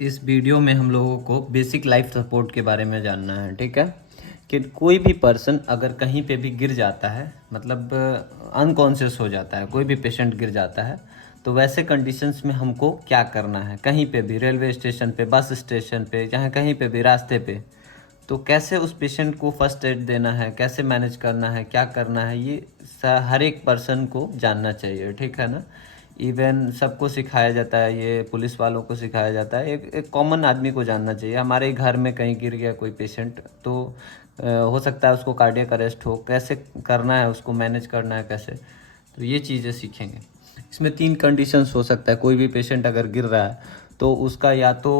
इस वीडियो में हम लोगों को बेसिक लाइफ सपोर्ट के बारे में जानना है। ठीक है कि कोई भी पर्सन अगर कहीं पे भी गिर जाता है, मतलब अनकॉन्शियस हो जाता है, कोई भी पेशेंट गिर जाता है, तो वैसे कंडीशंस में हमको क्या करना है। कहीं पे भी, रेलवे स्टेशन पे, बस स्टेशन पे, चाहे कहीं पे भी रास्ते पे, तो कैसे उस पेशेंट को फर्स्ट एड देना है, कैसे मैनेज करना है, क्या करना है, ये हर एक पर्सन को जानना चाहिए। ठीक है ना। इवन सबको सिखाया जाता है, ये पुलिस वालों को सिखाया जाता है, एक कॉमन आदमी को जानना चाहिए। हमारे घर में कहीं गिर गया कोई पेशेंट, तो हो सकता है उसको कार्डियक अरेस्ट हो, कैसे करना है, उसको मैनेज करना है कैसे, तो ये चीज़ें सीखेंगे। इसमें 3 कंडीशंस हो सकता है। कोई भी पेशेंट अगर गिर रहा है तो उसका या तो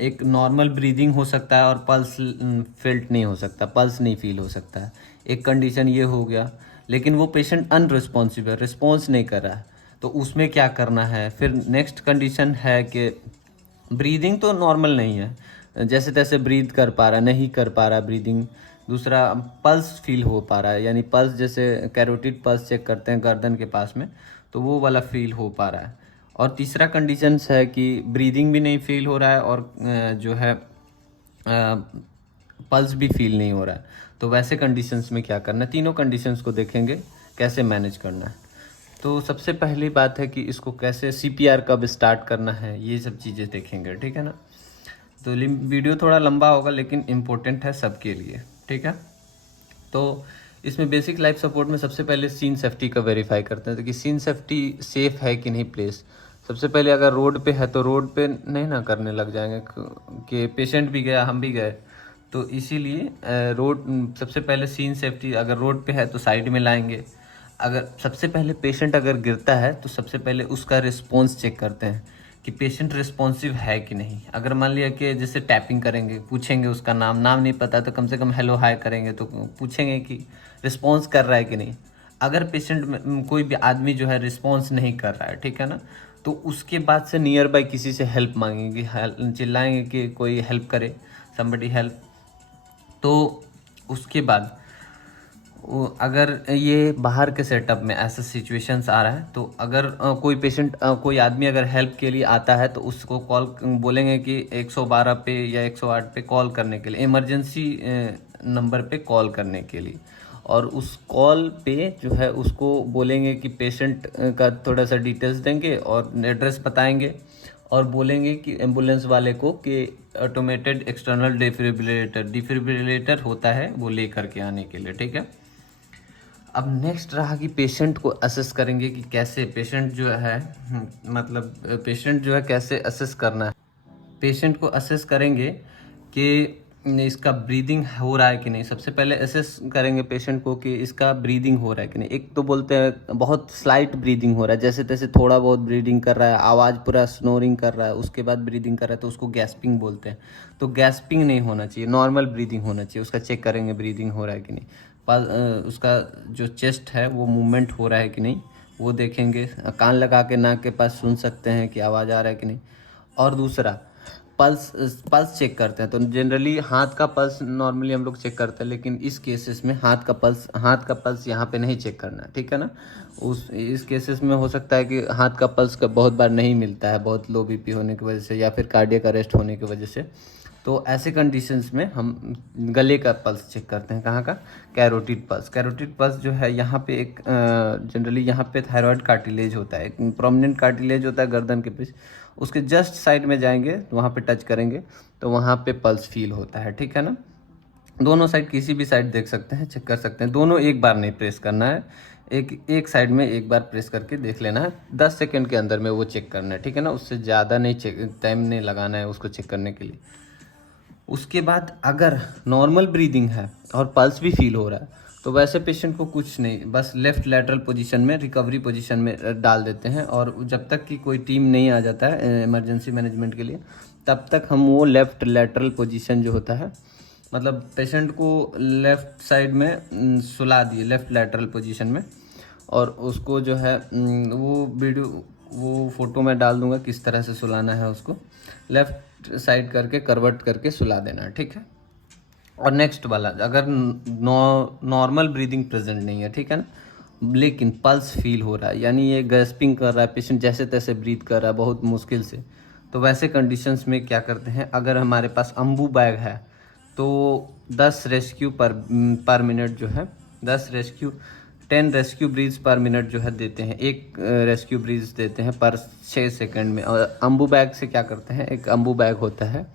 एक नॉर्मल ब्रीदिंग हो सकता है और पल्स फेल्ट नहीं हो सकता, पल्स नहीं फील हो सकता है। एक कंडीशन ये हो गया। लेकिन वो पेशेंट अनरिस्पॉन्सिव है, रिस्पॉन्स नहीं कर रहा है, तो उसमें क्या करना है। फिर नेक्स्ट कंडीशन है कि ब्रीदिंग तो नॉर्मल नहीं है, जैसे तैसे ब्रीद कर पा रहा, नहीं कर पा रहा ब्रीदिंग। दूसरा, पल्स फील हो पा रहा है, यानी पल्स जैसे कैरोटिड पल्स चेक करते हैं गर्दन के पास में, तो वो वाला फील हो पा रहा है। और तीसरा कंडीशंस है कि ब्रीदिंग भी नहीं फील हो रहा है और जो है पल्स भी फील नहीं हो रहा है। तो वैसे कंडीशंस में क्या करना है, तीनों कंडीशंस को देखेंगे कैसे मैनेज करना है। तो सबसे पहली बात है कि इसको कैसे सीपीआर कब स्टार्ट करना है, ये सब चीज़ें देखेंगे। ठीक है ना। तो वीडियो थोड़ा लंबा होगा लेकिन इम्पोर्टेंट है सबके लिए। ठीक है। तो इसमें बेसिक लाइफ सपोर्ट में सबसे पहले सीन सेफ्टी का वेरीफाई करते हैं, तो कि सीन सेफ्टी सेफ है कि नहीं प्लेस। सबसे पहले अगर रोड पे है तो रोड पे नहीं ना करने लग जाएंगे कि पेशेंट भी गया हम भी गए, तो इसीलिए रोड सबसे पहले सीन सेफ्टी। अगर रोड पे है तो साइड में लाएंगे। अगर सबसे पहले पेशेंट अगर गिरता है तो सबसे पहले उसका रिस्पॉन्स चेक करते हैं कि पेशेंट रिस्पॉन्सिव है कि नहीं। अगर मान लिया कि जैसे टैपिंग करेंगे, पूछेंगे उसका नाम, नाम नहीं पता तो कम से कम हेलो हाय करेंगे, तो पूछेंगे कि रिस्पॉन्स कर रहा है कि नहीं। अगर पेशेंट में कोई भी आदमी जो है रिस्पॉन्स नहीं कर रहा है, ठीक है ना, तो उसके बाद से नियर बाय किसी से हेल्प मांगेंगे, चिल्लाएंगे कि कोई हेल्प करे, समबडी हेल्प। तो उसके बाद अगर ये बाहर के सेटअप में ऐसा सिचुएशंस आ रहा है, तो अगर कोई पेशेंट, कोई आदमी अगर हेल्प के लिए आता है, तो उसको कॉल बोलेंगे कि 112 पे या 108 पे कॉल करने के लिए, इमरजेंसी नंबर पे कॉल करने के लिए। और उस कॉल पे जो है उसको बोलेंगे कि पेशेंट का थोड़ा सा डिटेल्स देंगे और एड्रेस बताएंगे, और बोलेंगे कि एम्बुलेंस वाले को कि ऑटोमेटेड एक्सटर्नल डिफिब्रिलेटर होता है वो ले करके आने के लिए। ठीक है। अब नेक्स्ट रहा कि पेशेंट को असेस करेंगे कि कैसे पेशेंट जो है, मतलब पेशेंट जो है कैसे असेस करना है। पेशेंट को असेस करेंगे कि इसका ब्रीदिंग हो रहा है कि नहीं। सबसे पहले असेस करेंगे पेशेंट को कि इसका ब्रीदिंग हो रहा है कि नहीं। एक तो बोलते हैं बहुत स्लाइट ब्रीदिंग हो रहा है, जैसे तैसे थोड़ा बहुत ब्रीदिंग कर रहा है, आवाज़ पूरा स्नोरिंग कर रहा है, उसके बाद ब्रीदिंग कर रहा है, तो उसको गैस्पिंग बोलते हैं। तो गैस्पिंग नहीं होना चाहिए, नॉर्मल ब्रीदिंग होना चाहिए। उसका चेक करेंगे ब्रीदिंग हो रहा है कि नहीं। उसका जो चेस्ट है वो मूवमेंट हो रहा है कि नहीं, वो देखेंगे। कान लगा के नाक के पास सुन सकते हैं कि आवाज़ आ रहा है कि नहीं। और दूसरा, पल्स पल्स चेक करते हैं। तो जनरली हाथ का पल्स नॉर्मली हम लोग चेक करते हैं, लेकिन इस केसेस में हाथ का पल्स यहाँ पे नहीं चेक करना है। ठीक है ना। इस केसेस में हो सकता है कि हाथ का पल्स का बहुत बार नहीं मिलता है, बहुत लो बीपी होने की वजह से या फिर कार्डियक अरेस्ट होने की वजह से। तो ऐसे कंडीशंस में हम गले का पल्स चेक करते हैं। कहाँ का? Carotid pulse. कैरोटिड पल्स जो है यहाँ पे एक जनरली यहाँ पे थायराइड कार्टिलेज होता है, एक प्रोमिनेंट कार्टिलेज होता है गर्दन के पीछे, उसके जस्ट साइड में जाएंगे तो वहाँ पे टच करेंगे तो वहाँ पे पल्स फील होता है। ठीक है ना। दोनों साइड, किसी भी साइड देख सकते हैं, चेक कर सकते हैं। दोनों एक बार नहीं प्रेस करना है, एक साइड में एक बार प्रेस करके देख लेना है। 10 सेकंड के अंदर में वो चेक करना है। ठीक है ना। उससे ज़्यादा नहीं टाइम नहीं लगाना है उसको चेक करने के लिए। उसके बाद अगर नॉर्मल ब्रीदिंग है और पल्स भी फील हो रहा है, तो वैसे पेशेंट को कुछ नहीं, बस लेफ़्ट लैटरल पोजीशन में, रिकवरी पोजीशन में डाल देते हैं। और जब तक कि कोई टीम नहीं आ जाता है इमरजेंसी मैनेजमेंट के लिए, तब तक हम वो लेफ़्ट लैटरल पोजीशन जो होता है, मतलब पेशेंट को लेफ़्ट साइड में सुला दिए, लेफ़्ट लैटरल पोजीशन में। और उसको जो है वो वीडियो, वो फोटो मैं डाल दूंगा किस तरह से सुलाना है उसको। लेफ़्ट साइड करके करवट करके सुला देना है। ठीक है। और नेक्स्ट वाला, अगर नॉर्मल ब्रीदिंग प्रेजेंट नहीं है, ठीक है ना, लेकिन पल्स फील हो रहा है, यानी ये गैस्पिंग कर रहा है पेशेंट, जैसे तैसे ब्रीथ कर रहा है बहुत मुश्किल से, तो वैसे कंडीशंस में क्या करते हैं, अगर हमारे पास अम्बू बैग है तो 10 रेस्क्यू पर मिनट जो है 10 रेस्क्यू ब्रीज पर मिनट जो है देते हैं, एक रेस्क्यू ब्रीज देते हैं पर 6 सेकंड में। और अम्बू बैग से क्या करते हैं, एक अम्बू बैग होता है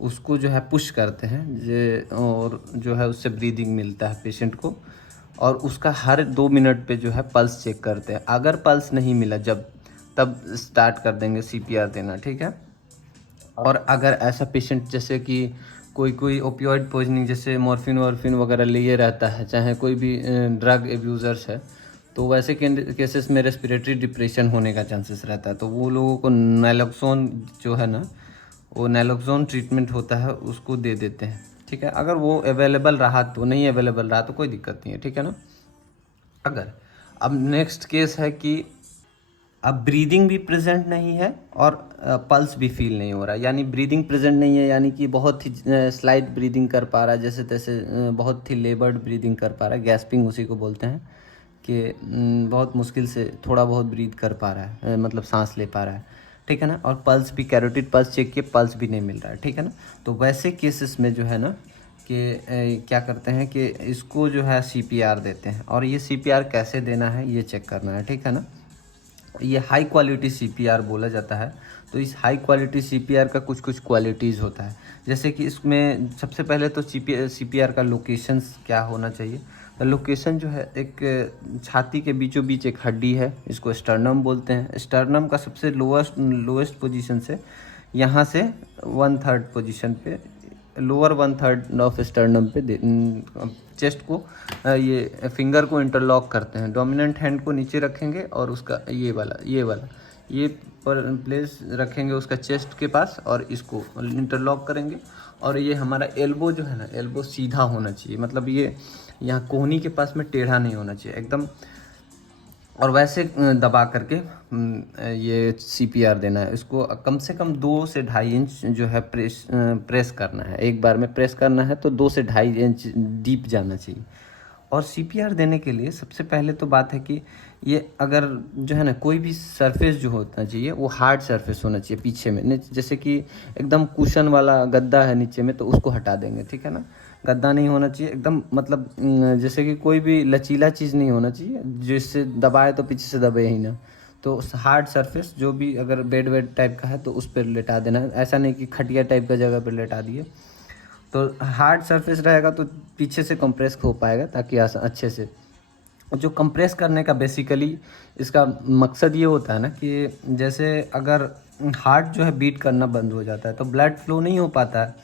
उसको जो है पुश करते हैं और जो है उससे ब्रीदिंग मिलता है पेशेंट को, और उसका हर 2 मिनट पे जो है पल्स चेक करते हैं। अगर पल्स नहीं मिला तब स्टार्ट कर देंगे सीपीआर देना, ठीक है। और अगर ऐसा पेशेंट जैसे कि कोई ओपियोइड पॉइजनिंग जैसे मॉर्फिन वॉर्फिन वगैरह लिए रहता है, चाहे कोई भी ड्रग एब्यूज़र्स है, तो वैसे केसेस में रेस्पिरेटरी डिप्रेशन होने का चांसेस रहता है। तो वो लोगों को नैलोक्सोन जो है ना, वो नैलोक्सोन ट्रीटमेंट होता है उसको दे देते हैं, ठीक है। अगर वो अवेलेबल रहा तो, नहीं अवेलेबल रहा तो कोई दिक्कत नहीं है, ठीक है ना। अगर अब नेक्स्ट केस है कि अब ब्रीदिंग भी प्रेजेंट नहीं है और पल्स भी फील नहीं हो रहा, यानी ब्रीदिंग प्रेजेंट नहीं है यानी कि बहुत ही स्लाइट ब्रीदिंग कर पा रहा है, जैसे तैसे बहुत ही लेबर्ड ब्रीदिंग कर पा रहा है, गैस्पिंग उसी को बोलते हैं कि बहुत मुश्किल से थोड़ा बहुत ब्रीथ कर पा रहा है, मतलब सांस ले पा रहा है, ठीक है ना। और पल्स भी कैरोटिड पल्स चेक किए, पल्स भी नहीं मिल रहा है, ठीक है ना। तो वैसे केसेस में जो है ना कि क्या करते हैं कि इसको जो है सीपीआर देते हैं, और ये सीपीआर कैसे देना है ये चेक करना है, ठीक है ना। ये हाई क्वालिटी सीपीआर बोला जाता है। तो इस हाई क्वालिटी सीपीआर का कुछ क्वालिटीज़ होता है, जैसे कि इसमें सबसे पहले तो सीपीआर का लोकेशंस क्या होना चाहिए। तो लोकेशन जो है, एक छाती के बीचों बीच एक हड्डी है, इसको स्टर्नम बोलते हैं। स्टर्नम का सबसे लोएस्ट पोजीशन से यहाँ से 1/3 पोजीशन पे, लोअर 1/3 ऑफ स्टर्नम पे चेस्ट को ये फिंगर को इंटरलॉक करते हैं। डोमिनेंट हैंड को नीचे रखेंगे और उसका ये पर प्लेस रखेंगे उसका चेस्ट के पास, और इसको इंटरलॉक करेंगे। और ये हमारा एल्बो जो है ना, एल्बो सीधा होना चाहिए, मतलब ये यहाँ कोहनी के पास में टेढ़ा नहीं होना चाहिए एकदम। और वैसे दबा करके ये सीपीआर देना है। इसको कम से कम 2 से 2.5 इंच जो है प्रेस करना है, एक बार में प्रेस करना है तो 2 से 2.5 इंच डीप जाना चाहिए। और सीपीआर देने के लिए सबसे पहले तो बात है कि ये अगर जो है ना, कोई भी सरफेस जो होना चाहिए वो हार्ड सरफेस होना चाहिए पीछे में, जैसे कि एकदम कुशन वाला गद्दा है नीचे में तो उसको हटा देंगे, ठीक है ना। गद्दा नहीं होना चाहिए एकदम, मतलब जैसे कि कोई भी लचीला चीज़ नहीं होना चाहिए जिससे दबाए तो पीछे से दबे ही ना। तो हार्ड सरफेस जो भी अगर बेड वेड टाइप का है तो उस पर लेटा देना है, ऐसा नहीं कि खटिया टाइप का जगह पर लेटा दिए। तो हार्ड सरफेस रहेगा तो पीछे से कंप्रेस हो पाएगा ताकि अच्छे से। जो कंप्रेस करने का बेसिकली इसका मकसद ये होता है ना कि जैसे अगर हार्ट जो है बीट करना बंद हो जाता है तो ब्लड फ्लो नहीं हो पाता है।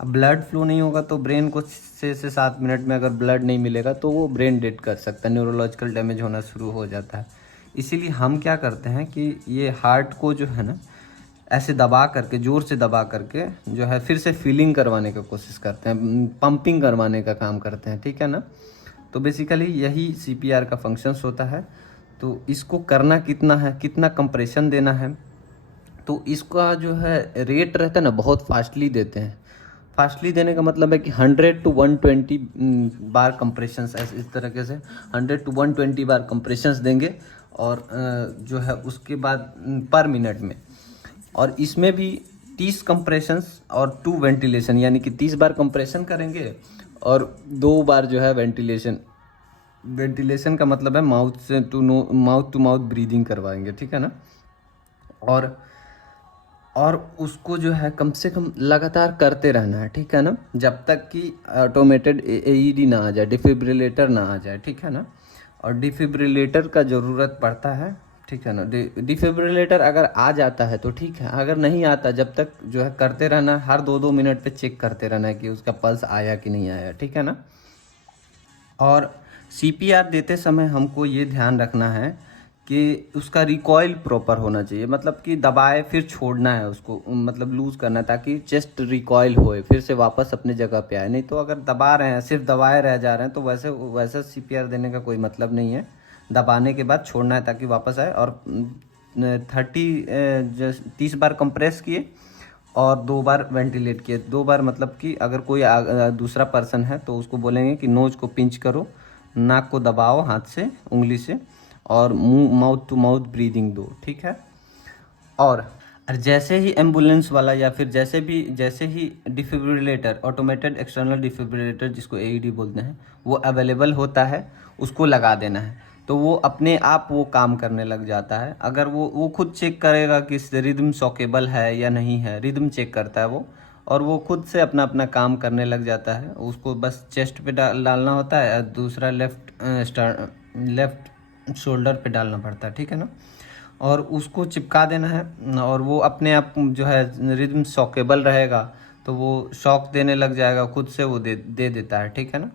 अब ब्लड फ्लो नहीं होगा तो ब्रेन को 6 से 7 मिनट में अगर ब्लड नहीं मिलेगा तो वो ब्रेन डेड कर सकता है, न्यूरोलॉजिकल डैमेज होना शुरू हो जाता है। इसीलिए हम क्या करते हैं कि ये हार्ट को जो है ना ऐसे दबा करके, ज़ोर से दबा करके जो है फिर से फीलिंग करवाने का कोशिश करते हैं, पंपिंग करवाने का काम करते हैं, ठीक है ना। तो बेसिकली यही सीपीआर का फंक्शंस होता है। तो इसको करना कितना है, कितना कंप्रेशन देना है, तो इसका जो है रेट रहता है ना, बहुत फास्टली देते हैं। फास्टली देने का मतलब है कि 100 to 120 बार कंप्रेशंस, ऐसे इस तरीके से 100 to 120 बार कंप्रेशंस देंगे, और जो है उसके बाद पर मिनट में। और इसमें भी 30 कंप्रेशंस और 2 वेंटिलेशन, यानी कि 30 बार कंप्रेशन करेंगे और 2 बार जो है वेंटिलेशन। वेंटिलेशन का मतलब है माउथ टू माउथ ब्रीदिंग करवाएंगे, ठीक है ना। और उसको जो है कम से कम लगातार करते रहना है, ठीक है ना, जब तक कि ऑटोमेटेड एईडी ना आ जाए, डिफिब्रिलेटर ना आ जाए, ठीक है ना। और डिफिब्रिलेटर का ज़रूरत पड़ता है, ठीक है ना। डिफिब्रिलेटर अगर आ जाता है तो ठीक है, अगर नहीं आता जब तक जो है करते रहना, हर 2-2 मिनट पे चेक करते रहना है कि उसका पल्स आया कि नहीं आया, ठीक है ना। और सीपीआर देते समय हमको ये ध्यान रखना है कि उसका रिकॉइल प्रॉपर होना चाहिए, मतलब कि दबाए फिर छोड़ना है उसको, मतलब लूज़ करना है ताकि चेस्ट रिकॉइल होए, फिर से वापस अपने जगह पे आए। नहीं तो अगर दबा रहे हैं, सिर्फ दबाए रह जा रहे हैं, तो वैसा सीपीआर देने का कोई मतलब नहीं है। दबाने के बाद छोड़ना है ताकि वापस आए। और 30 बार कंप्रेस किए और 2 बार वेंटिलेट किए। 2 बार मतलब कि अगर कोई दूसरा पर्सन है तो उसको बोलेंगे कि नोज को पिंच करो, नाक को दबाओ हाथ से, उंगली से, और मुंह माउथ टू माउथ ब्रीदिंग दो, ठीक है। और और जैसे ही एम्बुलेंस वाला या फिर जैसे ही डिफिब्रिलेटर, ऑटोमेटेड एक्सटर्नल डिफिब्रिलेटर जिसको एईडी बोलते हैं, वो अवेलेबल होता है, उसको लगा देना है। तो वो अपने आप वो काम करने लग जाता है। अगर वो खुद चेक करेगा कि रिदम शॉकेबल है या नहीं है, रिदम चेक करता है वो, और वो खुद से अपना अपना काम करने लग जाता है। उसको बस चेस्ट पे डालना होता है और दूसरा लेफ्ट शोल्डर पे डालना पड़ता है, ठीक है ना। और उसको चिपका देना है और वो अपने आप जो है रिदम शॉकेबल रहेगा, तो वो शॉक देने लग जाएगा, खुद से वो दे देता है, ठीक है ना।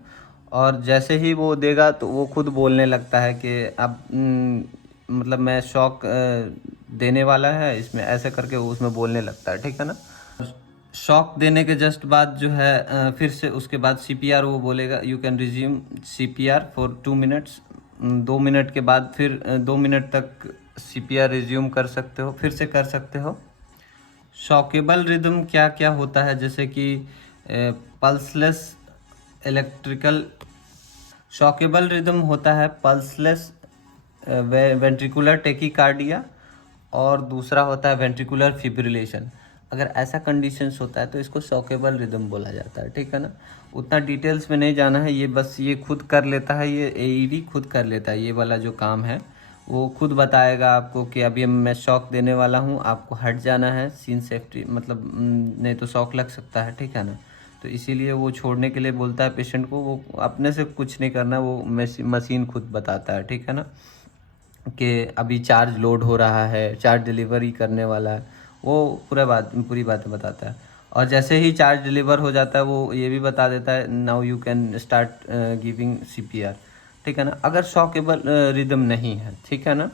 और जैसे ही वो देगा तो वो खुद बोलने लगता है कि अब मतलब मैं शॉक देने वाला है, इसमें ऐसे करके वो उसमें बोलने लगता है, ठीक है ना। शॉक देने के जस्ट बाद जो है फिर से उसके बाद सीपीआर वो बोलेगा, you can resume CPR for 2 minutes. 2 minute के बाद फिर 2 मिनट तक सीपीआर रिज्यूम कर सकते हो, फिर से कर सकते हो। शॉकेबल रिदम क्या क्या होता है, जैसे कि पल्सलेस इलेक्ट्रिकल, शॉकेबल रिदम होता है पल्सलेस वेंट्रिकुलर टेकीकार्डिया, और दूसरा होता है वेंट्रिकुलर फिब्रिलेशन। अगर ऐसा कंडीशंस होता है तो इसको शॉकेबल रिदम बोला जाता है, ठीक है ना। उतना डिटेल्स में नहीं जाना है, ये बस ये खुद कर लेता है, ये एईडी खुद कर लेता है, ये वाला जो काम है वो खुद बताएगा आपको कि अभी मैं शॉक देने वाला हूँ, आपको हट जाना है, सीन सेफ्टी मतलब नहीं तो शॉक लग सकता है, ठीक है ना। तो इसीलिए वो छोड़ने के लिए बोलता है पेशेंट को, वो अपने से कुछ नहीं करना, वो मशीन खुद बताता है, ठीक है ना, कि अभी चार्ज लोड हो रहा है, चार्ज डिलीवरी करने वाला है, वो पूरी बातें बताता है। और जैसे ही चार्ज डिलीवर हो जाता है वो ये भी बता देता है, now you can start giving CPR, ठीक है ना। अगर शॉकेबल रिदम नहीं है, ठीक है ना,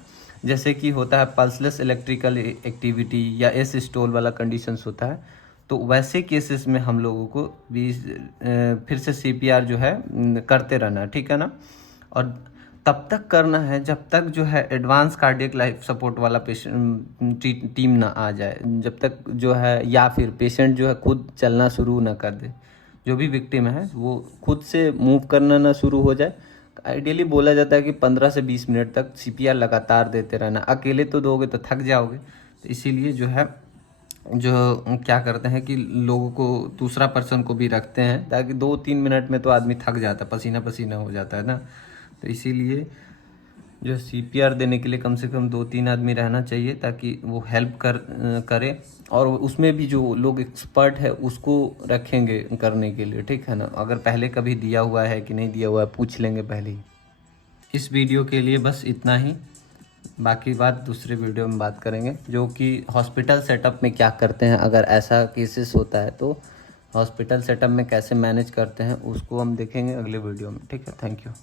जैसे कि होता है पल्सलेस इलेक्ट्रिकल एक्टिविटी या एस स्टोल वाला कंडीशंस होता है, तो वैसे केसेस में हम लोगों को भी फिर से सीपीआर जो है करते रहना, ठीक है ना। और तब तक करना है जब तक जो है एडवांस कार्डियक लाइफ सपोर्ट वाला पेशेंट टीम ना आ जाए, जब तक जो है, या फिर पेशेंट जो है खुद चलना शुरू ना कर दे, जो भी विक्टिम है वो खुद से मूव करना ना शुरू हो जाए। आइडियली बोला जाता है कि 15 से 20 मिनट तक सीपीआर लगातार देते रहना। अकेले तो दोगे तो थक जाओगे, तो इसीलिए जो है जो क्या करते हैं कि लोगों को, दूसरा पर्सन को भी रखते हैं, ताकि 2-3 मिनट में तो आदमी थक जाता है, पसीना पसीना हो जाता है ना। तो इसीलिए जो सीपीआर देने के लिए कम से कम 2-3 आदमी रहना चाहिए, ताकि वो हेल्प करे। और उसमें भी जो लोग एक्सपर्ट है उसको रखेंगे करने के लिए, ठीक है ना। अगर पहले कभी दिया हुआ है कि नहीं दिया हुआ है पूछ लेंगे पहले ही। इस वीडियो के लिए बस इतना ही, बाकी बात दूसरे वीडियो में बात करेंगे, जो कि हॉस्पिटल सेटअप में क्या करते हैं अगर ऐसा केसेस होता है, तो हॉस्पिटल सेटअप में कैसे मैनेज करते हैं उसको हम देखेंगे अगले वीडियो में, ठीक है। Thank you.